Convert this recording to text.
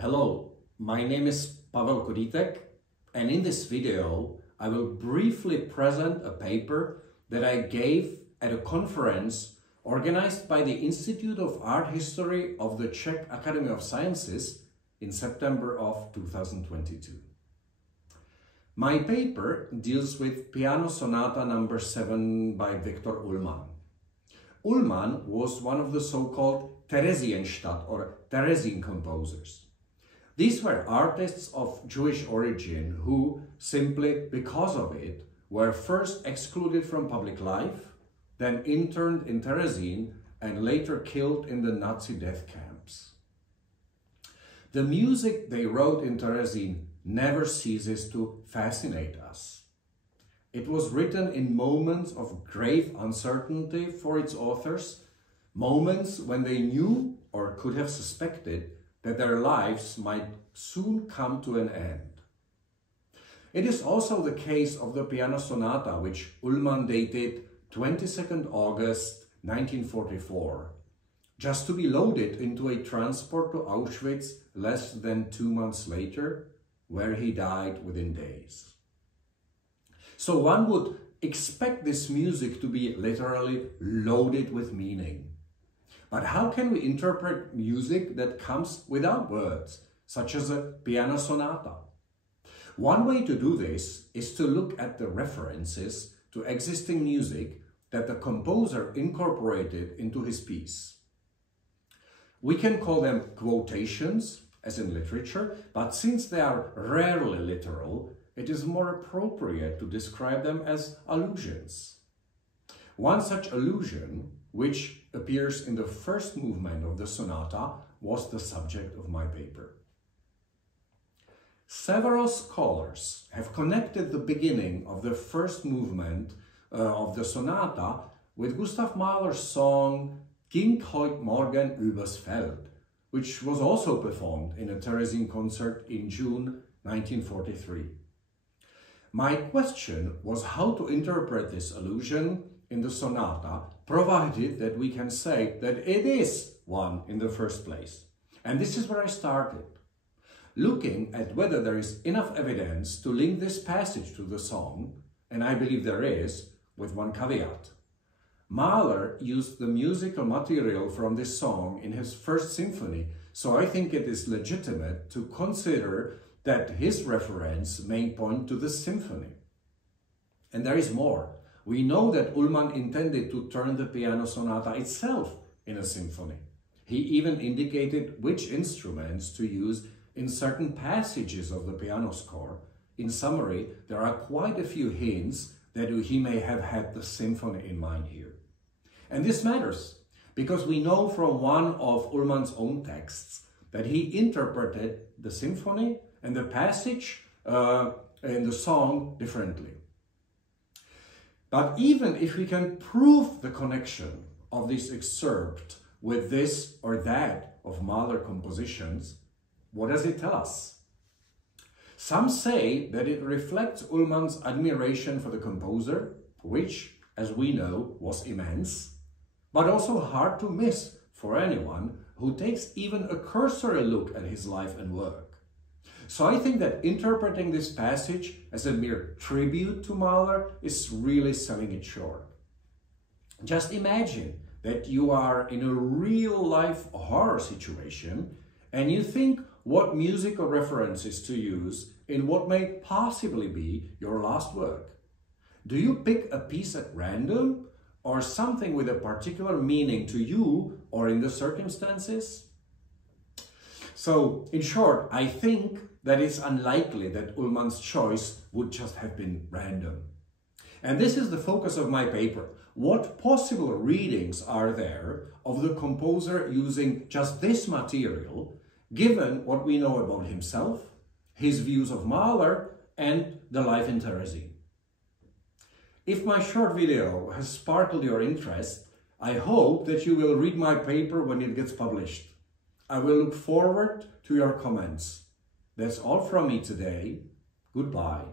Hello, my name is Pavel Kodýtek, and in this video I will briefly present a paper that I gave at a conference organized by the Institute of Art History of the Czech Academy of Sciences in September of 2022. My paper deals with Piano Sonata number 7 by Viktor Ullmann. Ullmann was one of the so-called Theresienstadt or Theresine composers. These were artists of Jewish origin who, simply because of it, were first excluded from public life, then interned in Terezin and later killed in the Nazi death camps. The music they wrote in Terezin never ceases to fascinate us. It was written in moments of grave uncertainty for its authors, moments when they knew or could have suspected that their lives might soon come to an end. It is also the case of the Piano Sonata, which Ullmann dated 22nd August 1944, just to be loaded into a transport to Auschwitz less than 2 months later, where he died within days. So one would expect this music to be literally loaded with meaning. But how can we interpret music that comes without words, such as a piano sonata? One way to do this is to look at the references to existing music that the composer incorporated into his piece. We can call them quotations, as in literature, but since they are rarely literal, it is more appropriate to describe them as allusions. One such allusion, which appears in the first movement of the sonata, was the subject of my paper. Several scholars have connected the beginning of the first movement of the sonata with Gustav Mahler's song Ging heut Morgen übers Feld, which was also performed in a Terezin concert in June 1943. My question was how to interpret this allusion in the sonata, provided that we can say that it is one in the first place. And this is where I started, looking at whether there is enough evidence to link this passage to the song, and I believe there is, with one caveat. Mahler used the musical material from this song in his first symphony, so I think it is legitimate to consider that his reference may point to the symphony. And there is more. We know that Ullmann intended to turn the piano sonata itself in a symphony. He even indicated which instruments to use in certain passages of the piano score. In summary, there are quite a few hints that he may have had the symphony in mind here. And this matters, because we know from one of Ullmann's own texts that he interpreted the symphony and the passage in the song differently. But even if we can prove the connection of this excerpt with this or that of Mahler compositions, what does it tell us? Some say that it reflects Ullmann's admiration for the composer, which, as we know, was immense, but also hard to miss for anyone who takes even a cursory look at his life and work. So I think that interpreting this passage as a mere tribute to Mahler is really selling it short. Just imagine that you are in a real-life horror situation and you think what musical references to use in what may possibly be your last work. Do you pick a piece at random or something with a particular meaning to you or in the circumstances? So, in short, I think that it's unlikely that Ullmann's choice would just have been random. And this is the focus of my paper. What possible readings are there of the composer using just this material, given what we know about himself, his views of Mahler, and the life in Terezin? If my short video has sparkled your interest, I hope that you will read my paper when it gets published. I will look forward to your comments. That's all from me today. Goodbye.